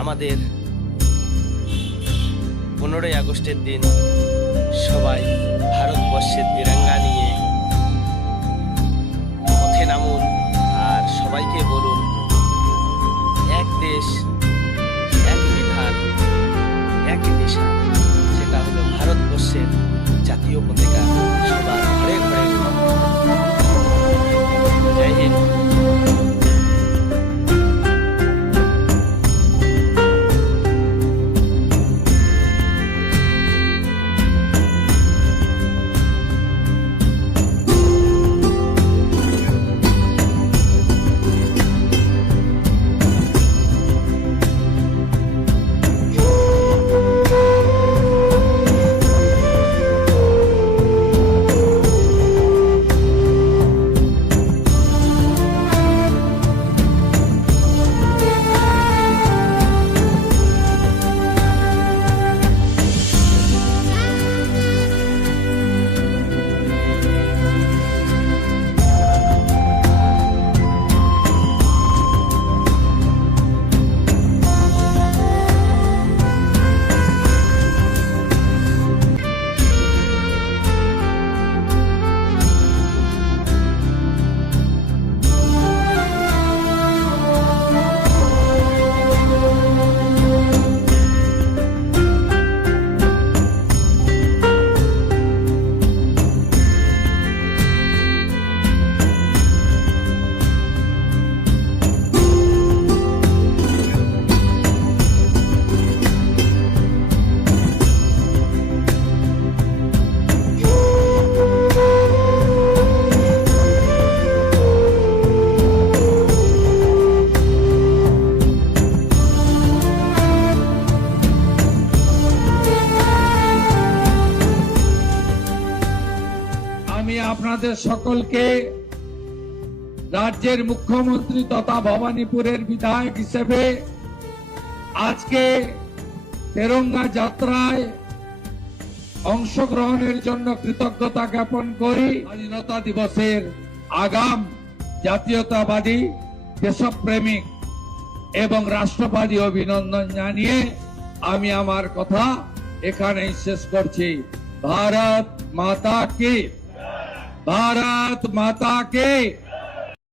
আমাদের 15ই আগস্টের দিন সবাই ভারতবর্ষের তিরঙ্গা নিয়ে পথে নামুন আর সবাইকে বলুন, এক দেশ এক বিধান এক নিশান, সেটা হলো ভারতবর্ষের জাতীয় পতাকা সবার ঘরে ঘরে। জয় হিন্দ। আমি আপনাদের সকলকে রাজ্যের মুখ্যমন্ত্রী তথা ভবানীপুরের বিধায়ক হিসেবে আজকে তেরঙ্গা যাত্রায় অংশগ্রহণের জন্য কৃতজ্ঞতা জ্ঞাপন করি। স্বাধীনতা দিবসের আগাম জাতীয়তাবাদী, দেশপ্রেমিক এবং রাষ্ট্রবাদী অভিনন্দন জানিয়ে আমি আমার কথা এখানেই শেষ করছি। ভারত মাতা কি, भारत माता के।